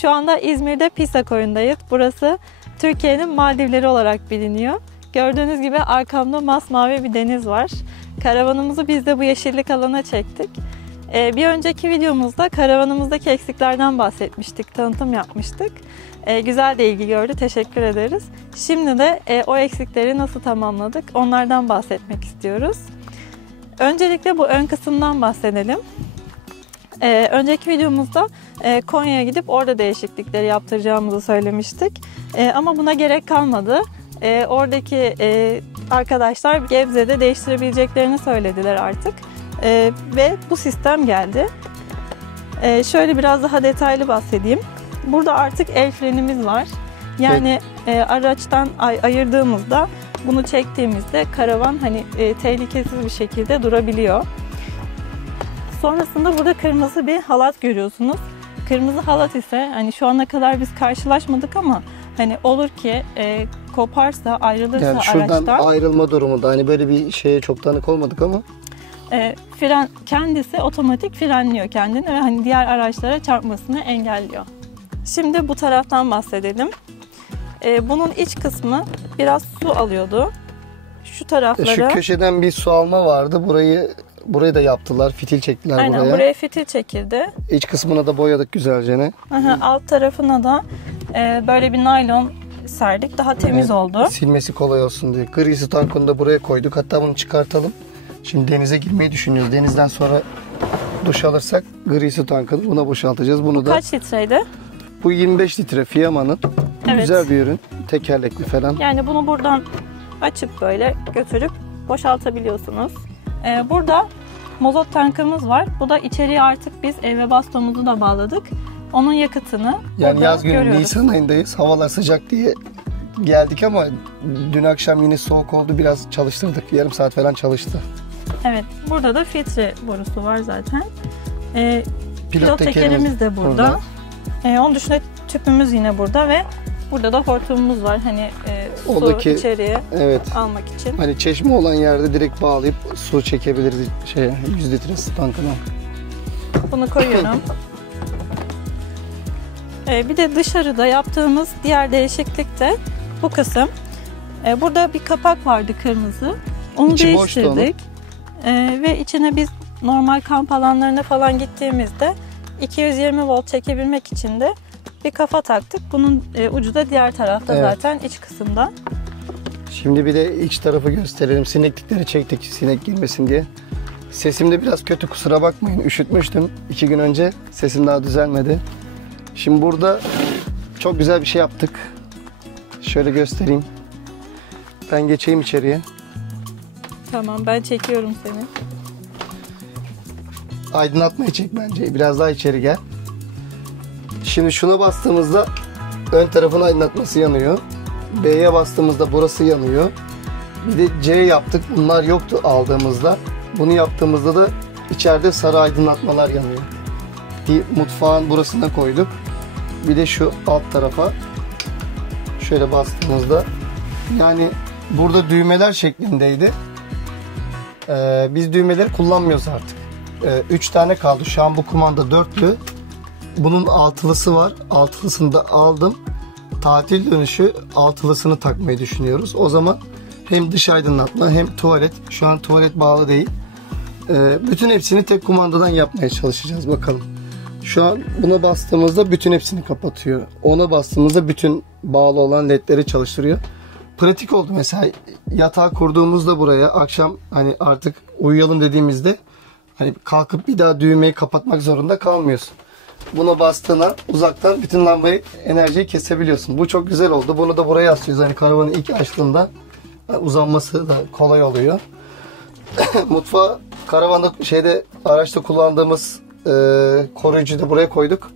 Şu anda İzmir'de Pisa Koyu'ndayız. Burası Türkiye'nin Maldivleri olarak biliniyor. Gördüğünüz gibi arkamda masmavi bir deniz var. Karavanımızı biz de bu yeşillik alana çektik. Bir önceki videomuzda karavanımızdaki eksiklerden bahsetmiştik, tanıtım yapmıştık. Güzel de ilgi gördü, teşekkür ederiz. Şimdi de o eksikleri nasıl tamamladık onlardan bahsetmek istiyoruz. Öncelikle bu ön kısımdan bahsedelim. Önceki videomuzda Konya'ya gidip orada değişiklikleri yaptıracağımızı söylemiştik. Ama buna gerek kalmadı. Oradaki arkadaşlar Gebze'de değiştirebileceklerini söylediler artık. Ve bu sistem geldi. Şöyle biraz daha detaylı bahsedeyim. Burada artık el frenimiz var. Yani araçtan ayırdığımızda, bunu çektiğimizde karavan hani tehlikesiz bir şekilde durabiliyor. Sonrasında burada kırmızı bir halat görüyorsunuz. Kırmızı halat ise hani şu ana kadar biz karşılaşmadık ama hani olur ki koparsa, ayrılırsa yani şuradan araçtan ayrılma durumunda hani böyle bir şeye çok tanık olmadık ama fren kendisi otomatik frenliyor kendini ve hani diğer araçlara çarpmasını engelliyor. Şimdi bu taraftan bahsedelim. Bunun iç kısmı biraz su alıyordu. Şu taraflara. Şu köşeden bir su alma vardı. Burayı da yaptılar. Fitil çektiler. Aynen, buraya fitil çekildi. İç kısmına da boyadık güzelce ne. Alt tarafına da böyle bir naylon serdik. Daha temiz oldu. Silmesi kolay olsun diye. Grisi tankını da buraya koyduk. Hatta bunu çıkartalım. Şimdi denize girmeyi düşünüyoruz. Denizden sonra duş alırsak grisi tankını buna boşaltacağız. Bunu da kaç litreydi? Bu 25 litre Fiama'nın. Evet. Güzel bir ürün. Tekerlekli falan. Yani bunu buradan açıp böyle götürüp boşaltabiliyorsunuz. Burada mazot tankımız var. Bu da içeriye artık biz eve bastomuzu da bağladık. Onun yakıtını yani yaz günü görüyoruz. Nisan ayındayız. Havalar sıcak diye geldik ama dün akşam yine soğuk oldu. Biraz çalıştırdık. Yarım saat falan çalıştı. Evet. Burada da filtre borusu var zaten. Pilot tekerimiz de burada. Onun dışında tüpümüz yine burada ve burada da hortumumuz var. Hani su içeriye almak için. Hani çeşme olan yerde direkt bağlayıp su çekebiliriz 100 litre tankına. Bunu koyuyorum. Bir de dışarıda yaptığımız diğer değişiklik de bu kısım. Burada bir kapak vardı kırmızı. Onu İçi değiştirdik. Ve içine biz normal kamp alanlarına falan gittiğimizde 220 volt çekebilmek için de bir kafa taktık. Bunun ucu da diğer tarafta zaten iç kısımda. Şimdi bir de iç tarafı gösterelim. Sineklikleri çektik sinek girmesin diye. Sesim de biraz kötü, kusura bakmayın. Üşütmüştüm 2 gün önce. Sesim daha düzelmedi. Şimdi burada çok güzel bir şey yaptık. Şöyle göstereyim. Ben geçeyim içeriye. Tamam, ben çekiyorum seni. Aydınlatmayı çek bence. Biraz daha içeri gel. Şimdi şuna bastığımızda ön tarafın aydınlatması yanıyor. B'ye bastığımızda burası yanıyor. Bir de C yaptık. Bunlar yoktu aldığımızda. Bunu yaptığımızda da içeride sarı aydınlatmalar yanıyor. Mutfağın burasına koyduk. Bir de şu alt tarafa şöyle bastığımızda, yani burada düğmeler şeklindeydi. Biz düğmeleri kullanmıyoruz artık. 3 tane kaldı. Şu an bu kumanda dörtlü. Bunun altılısı var. Altılısını da aldım. Tatil dönüşü altılısını takmayı düşünüyoruz. O zaman hem dış aydınlatma hem tuvalet. Şu an tuvalet bağlı değil. Bütün hepsini tek kumandadan yapmaya çalışacağız. Bakalım. Şu an buna bastığımızda bütün hepsini kapatıyor. Ona bastığımızda bütün bağlı olan ledleri çalıştırıyor. Pratik oldu. Mesela yatağı kurduğumuzda buraya akşam hani artık uyuyalım dediğimizde hani kalkıp bir daha düğmeyi kapatmak zorunda kalmıyorsun. Buna bastığına uzaktan bütün lambayı, enerjiyi kesebiliyorsun. Bu çok güzel oldu. Bunu da buraya asıyoruz. Hani karavanı ilk açtığında uzanması da kolay oluyor. Mutfağı karavanda araçta kullandığımız koruyucuyu da buraya koyduk.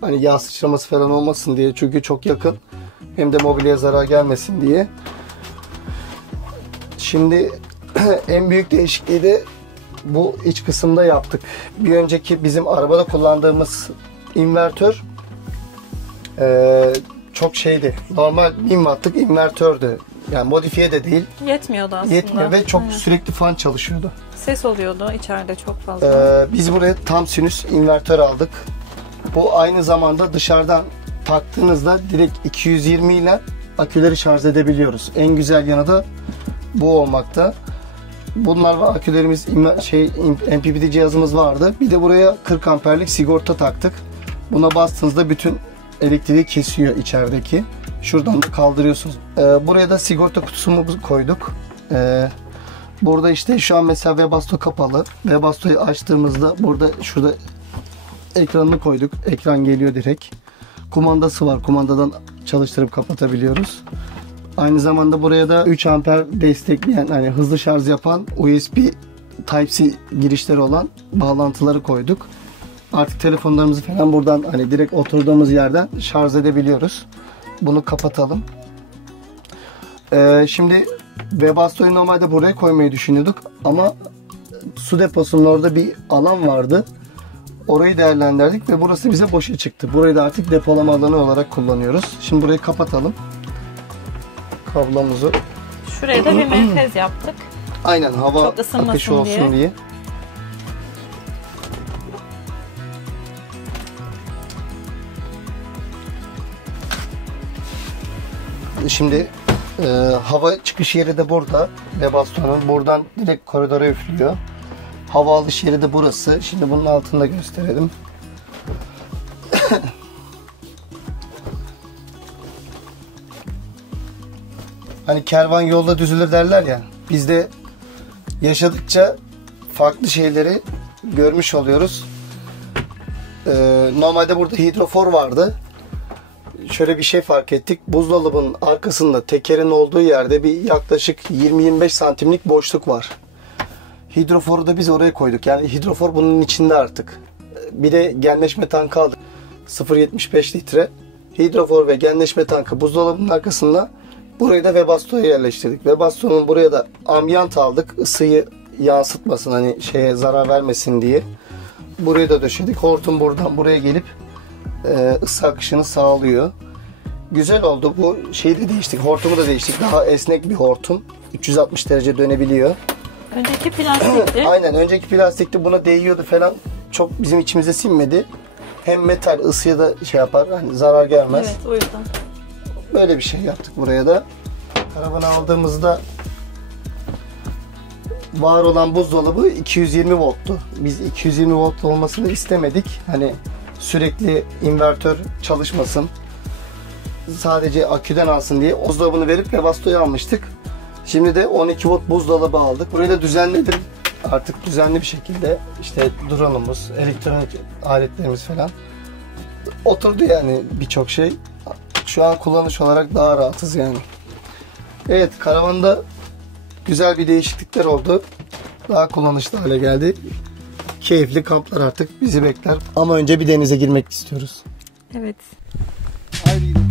Hani yağ sıçraması falan olmasın diye. Çünkü çok yakın. Hem de mobilyaya zarar gelmesin diye. Şimdi en büyük değişikliği de bu iç kısımda yaptık. Bir önceki bizim arabada kullandığımız invertör çok şeydi. Normal 1000 wattlık invertördü. Yani modifiye de değil. Yetmiyordu aslında. Yetmiyor ve çok sürekli fan çalışıyordu. Ses oluyordu içeride çok fazla. Biz buraya tam sinüs invertör aldık. Bu aynı zamanda dışarıdan taktığınızda direkt 220 ile aküleri şarj edebiliyoruz. En güzel yanı da bu olmakta. Bunlar var, akülerimiz, MPPT cihazımız vardı. Bir de buraya 40 amperlik sigorta taktık. Buna bastığınızda bütün elektriği kesiyor içerideki. Şuradan da kaldırıyorsunuz. Buraya da sigorta kutusumuzu koyduk. Burada işte şu an mesela Webasto kapalı. Webasto'yu açtığımızda şurada ekranını koyduk. Ekran geliyor direkt. Kumandası var. Kumandadan çalıştırıp kapatabiliyoruz. Aynı zamanda buraya da 3 amper destekleyen, hani hızlı şarj yapan USB Type-C girişleri olan bağlantıları koyduk. Artık telefonlarımızı falan buradan hani direkt oturduğumuz yerden şarj edebiliyoruz. Bunu kapatalım. Şimdi Webasto'yu normalde buraya koymayı düşünüyorduk ama su deposunun orada bir alan vardı. Orayı değerlendirdik ve burası bize boşa çıktı. Burayı da artık depolama alanı olarak kullanıyoruz. Şimdi burayı kapatalım. Kablomuzu. Şuraya da bir menfez yaptık. Aynen, hava Çok ısınmasın akışı olsun diye. Şimdi hava çıkış yeri de burada. Webasto'nun buradan direkt koridora üflüyor. Hava alış yeri de burası. Şimdi bunun altında gösterelim. Hani kervan yolda düzülür derler ya. Biz de yaşadıkça farklı şeyleri görmüş oluyoruz. Normalde burada hidrofor vardı. Şöyle bir şey fark ettik. Buzdolabının arkasında tekerin olduğu yerde bir yaklaşık 20-25 santimlik boşluk var. Hidroforu da biz oraya koyduk. Yani hidrofor bunun içinde artık. Bir de genleşme tankı aldık. 0.75 litre. Hidrofor ve genleşme tankı buzdolabının arkasında. Burayı da Webasto'ya yerleştirdik. Webasto'nun buraya da ambiyant aldık. Isıyı yansıtmasın, hani şeye zarar vermesin diye. Buraya da döşedik. Hortum buradan buraya gelip ısı akışını sağlıyor. Güzel oldu. Bu şeyi de değiştik. Hortumu da değiştik. Daha esnek bir hortum. 360 derece dönebiliyor. Önceki plastikti. Aynen, önceki plastikti, buna değiyordu falan. Çok bizim içimize sinmedi. Hem metal, ısıya da şey yapar, hani zarar gelmez. Evet, o yüzden. Böyle bir şey yaptık buraya da. Karavanı aldığımızda var olan buzdolabı 220 volttu. Biz 220 volt olmasını istemedik. Hani sürekli invertör çalışmasın, sadece aküden alsın diye buzdolabını verip Webasto'yu almıştık. Şimdi de 12 volt buzdolabı aldık. Burayı da düzenledim. Artık düzenli bir şekilde işte drone'umuz, elektronik aletlerimiz falan oturdu yani birçok şey. Şu an kullanış olarak daha rahatız yani. Evet, karavanda güzel bir değişiklikler oldu. Daha kullanışlı hale geldi. Keyifli kamplar artık bizi bekler. Ama önce bir denize girmek istiyoruz. Evet. Haydi gidelim.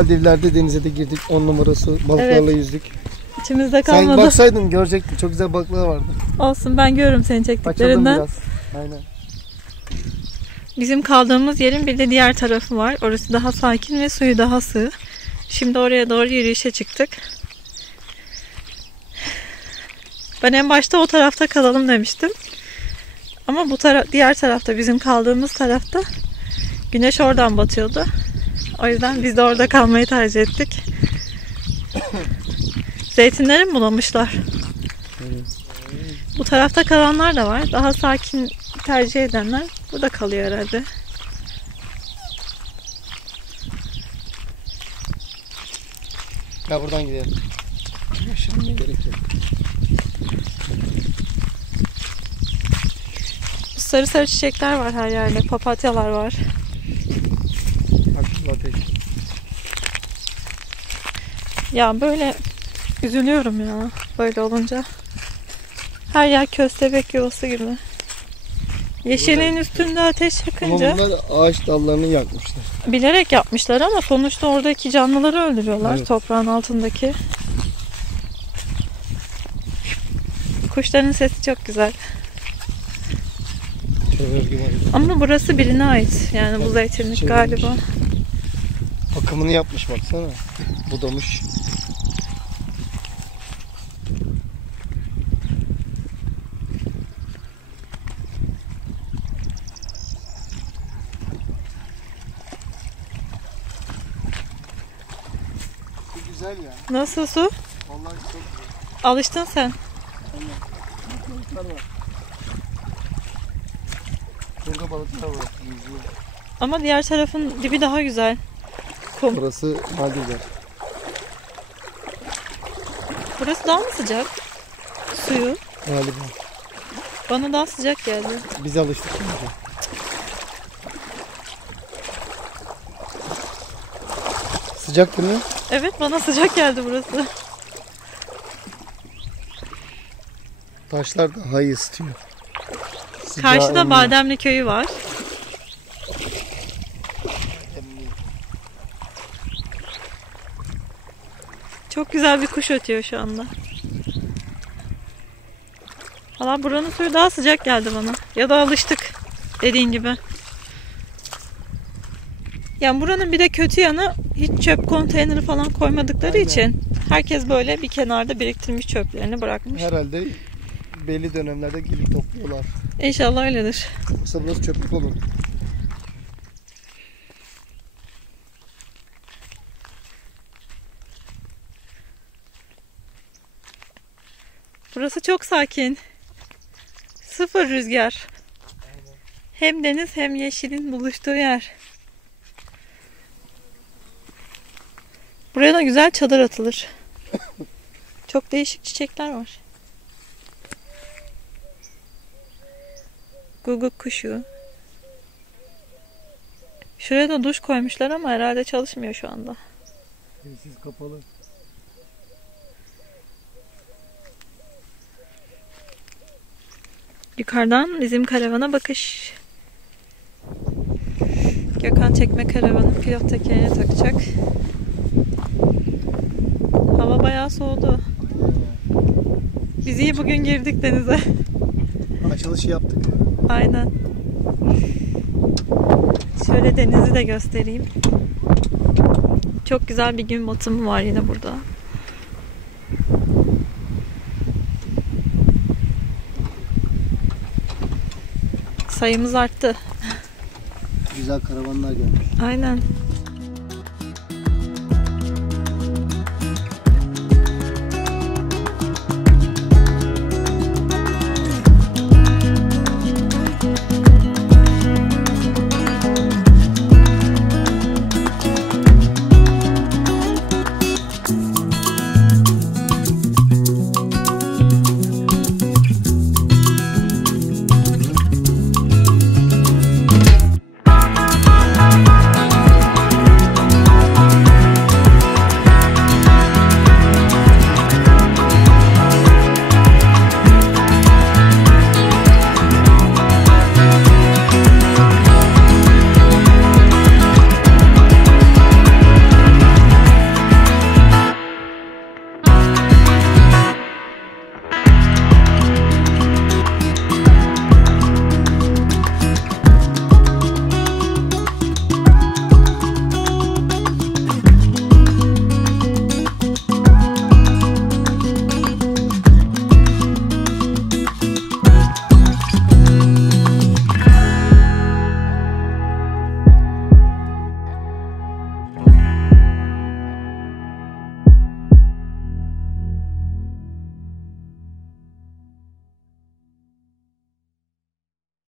Maldivler'de denize de girdik. 10 numarası balıklarla yüzdük. İçimizde Sen kalmadı. baksaydın görecektin. Çok güzel balıklar vardı. Olsun, ben görürüm senin Açalım çektiklerinden. biraz. Aynen. Bizim kaldığımız yerin bir de diğer tarafı var. Orası daha sakin ve suyu daha sığ. Şimdi oraya doğru yürüyüşe çıktık. Ben en başta o tarafta kalalım demiştim. Ama bu diğer tarafta, bizim kaldığımız tarafta güneş oradan batıyordu. O yüzden biz de orada kalmayı tercih ettik. Zeytinleri mi bulamışlar? Bu tarafta kalanlar da var. Daha sakin tercih edenler burada kalıyor herhalde. Ya buradan gidelim. Şimdi gerek yok. Sarı sarı çiçekler var her yerde. Papatyalar var. Bak bu ateş. Ya böyle üzülüyorum ya böyle olunca. Her yer köstebek yuvası gibi. Yeşilin üstünde ateş yakınca. Ama bunlar ağaç dallarını yakmışlar. Bilerek yapmışlar ama sonuçta oradaki canlıları öldürüyorlar, Evet. toprağın altındaki. Kuşların sesi çok güzel. Ama burası birine ait. Yani bu zeytinlik Çevirmiş. galiba. Bakımını yapmış baksana. Budamış. Bu güzel ya. Nasıl su? Vallahi çok güzel. Alıştın sen. Balıklar var. Burada balıklar var. Yüzüyor. Ama diğer tarafın dibi daha güzel. Kum. Burası Maldivler. Burası daha mı sıcak? Suyu. Galiba. Bana daha sıcak geldi. Biz alıştık bence. Sıcak değil mi? Evet, bana sıcak geldi burası. Taşlar daha iyi ısıtıyor. Sıcağı Karşıda emiyor. Bademli Köyü var. Çok güzel bir kuş ötüyor şu anda. Valla buranın suyu daha sıcak geldi bana. Ya da alıştık dediğin gibi. Yani buranın bir de kötü yanı, hiç çöp konteyneri falan koymadıkları Aynen. için herkes böyle bir kenarda biriktirmiş çöplerini bırakmış. Herhalde belli dönemlerde gelip topluyorlar. İnşallah öyledir. Yoksa burası çöplük olur. Burası çok sakin. Sıfır rüzgar. Hem deniz hem yeşilin buluştuğu yer. Buraya da güzel çadır atılır. Çok değişik çiçekler var. Guguk kuşu. Şuraya da duş koymuşlar ama herhalde çalışmıyor şu anda. Tesis kapalı. Yukarıdan bizim karavana bakış. Gökhan çekme karavanın pilot tekerine takacak. Hava bayağı soğudu. Biz iyi bugün girdik denize. Açılışı yaptık. Aynen. Şöyle denizi de göstereyim. Çok güzel bir gün batımı var yine burada. Sayımız arttı. Güzel karavanlar gelmiş. Aynen.